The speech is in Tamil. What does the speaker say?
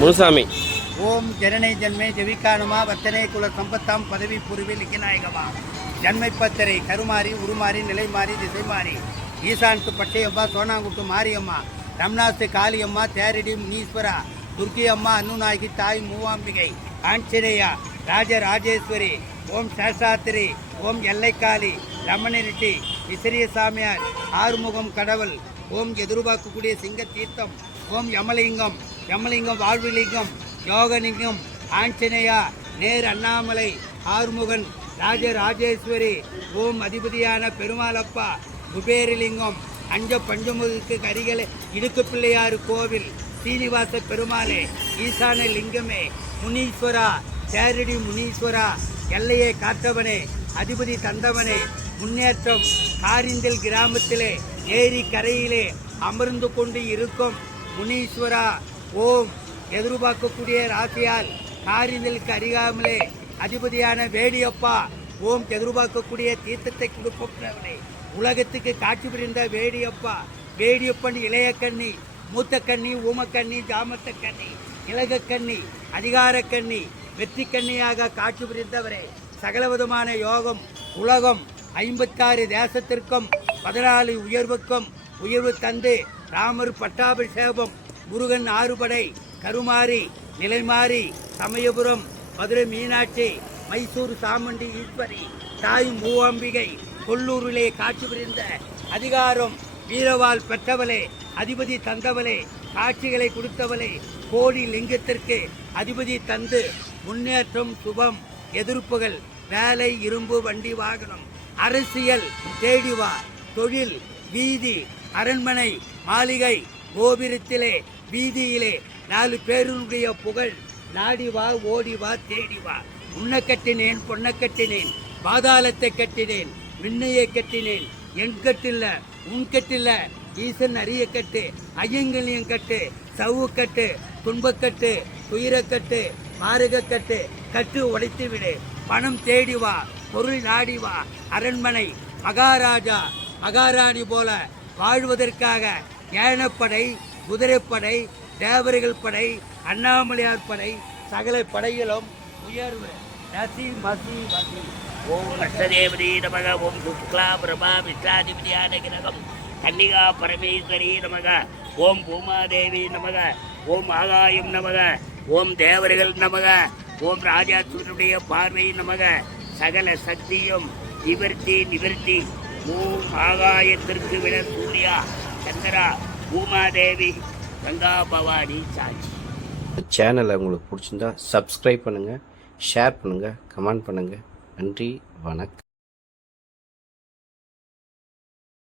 முனுசாமி. ஓம் ஜனனை ஜன்மே ஜெவிக்கானுமா வத்தனை குல சம்பத்தாம் பதவி புரிவில் லிக்கிநாயகமா ஜன்மை பத்தரை கருமாறி உருமாறி நிலை மாறி திசை மாறி ஈசான்த்து பட்டையம்மா சோனாங்குட்டு மாரியம்மா ரம்நாத்து காளியம்மா தேரடி முனீஸ்வரா துர்க்கி அம்மா அன்னுநாயகி தாய் மூவாம்பிகை ஆஞ்சநேயா ராஜராஜேஸ்வரி ஓம் சேஷாத்திரி ஓம் எல்லைக்காளி ரமண ரிஷி விசிறிய சாமியார் ஆறுமுகம் கடவுள் ஓம் எதிர்பார்க்கக்கூடிய சிங்க தீர்த்தம் ஓம் யமலிங்கம் யமலிங்கம் வாழ்வுலிங்கம் யோகலிங்கம் ஆஞ்சநேயா நேர் அண்ணாமலை ஆறுமுகன் ராஜராஜேஸ்வரி ஓம் அதிபதியான பெருமாளப்பா குபேரலிங்கம் அஞ்ச பஞ்சமுகத்துக்கு அருகிலே இடுக்கு பிள்ளையாறு கோவில் சீனிவாச பெருமாளே ஈசான லிங்கமே முனீஸ்வரா சேரடி முனீஸ்வரா எல்லையை காத்தவனே அதிபதி தந்தவனே முன்னேற்றம் காரிந்தல் கிராமத்திலே ஏரி கரையிலே அமர்ந்து கொண்டு இருக்கும் முனீஸ்வரா ஓம் எதிர்பார்க்கக்கூடிய ராசியால் காரிந்தலுக்கு அருகாமலே அதிபதியான வேடியப்பா ஓம் எதிர்பார்க்கக்கூடிய தீர்த்தத்தை கொடுப்பவனே உலகத்துக்கு காட்சி புரிந்த வேடியப்பா வேடியப்பன் இளைய கண்ணி மூத்த கண்ணி ஊமக்கண்ணி ஜாமத்த கண்ணி இலக கண்ணி அதிகார கண்ணி வெற்றி கண்ணியாக காட்சி புரிந்தவரே சகலவிதமான யோகம் உலகம் 56 தேசத்திற்கும் 14 உயர்வுக்கும் உயர்வு தந்து ராமர் பட்டாபிஷேகம் முருகன் ஆறுபடை கருமாரி நிலைமாறி சமயபுரம் மதுரை மீனாட்சி மைசூர் சாமுண்டி ஈஸ்வரி தாய் மூவாம்பிகை கொல்லூரிலே காட்சி புரிந்த அதிகாரம் வீரவாள் பெற்றவளே அதிபதி தந்தவளே காட்சிகளை கொடுத்தவளே கோடி லிங்கத்திற்கு அதிபதி தந்து முன்னேற்றம் சுபம் எதிர்ப்புகள் வேலை இரும்பு வண்டி வாகனம் அரசியல் தேடிவா தொழில் வீதி அரண்மனை மாளிகை கோபுரத்திலே வீதியிலே 4 பேருடைய புகழ் நாடிவா ஓடிவா தேடிவா உன்னை கட்டினேன் பொன்னை கட்டினேன் பாதாளத்தை கட்டினேன் விண்ணையை கட்டினேன் என் கட்டில்ல உன் கட்டில்ல ஈசன் அரிய கட்டு ஐயங்களையும் கட்டு சவு கட்டு துன்பக்கட்டு துயரக்கட்டு மாறுகக்கட்டு கட்டு உடைத்து விடு பணம் தேடி வா பொருள் நாடி வா அரண்மனை மகாராஜா மகாராணி போல வாழ்வதற்காக ஏனப்படை குதிரைப்படை தேவர்கள் படை அண்ணாமலையார் படை சகல படைகளும் உயர்வு நசி மசி மசி ஓம் அஷ்டதேவதி நமக ஓம் சுக்லா பிரபா விஷ்டாதிபதியான கிரகம் கன்னிகா பரமேஸ்வரி நமக ஓம் பூமாதேவி நமக ஓம் ஆகாயம் நமக ஓம் தேவர்கள் நமக ஓம் ராஜாசூரனுடைய பார்வை நமக சகல சக்தியும் நிவர்த்தி ஓம் ஆகாயத்திற்கு விட சூர்யா சந்திரா பூமாதேவி கங்கா பவானி சாட்சி. சேனலை உங்களுக்கு பிடிச்சிருந்தா சப்ஸ்கிரைப் பண்ணுங்கள், ஷேர் பண்ணுங்கள், கமெண்ட் பண்ணுங்கள். நன்றி, வணக்கம்.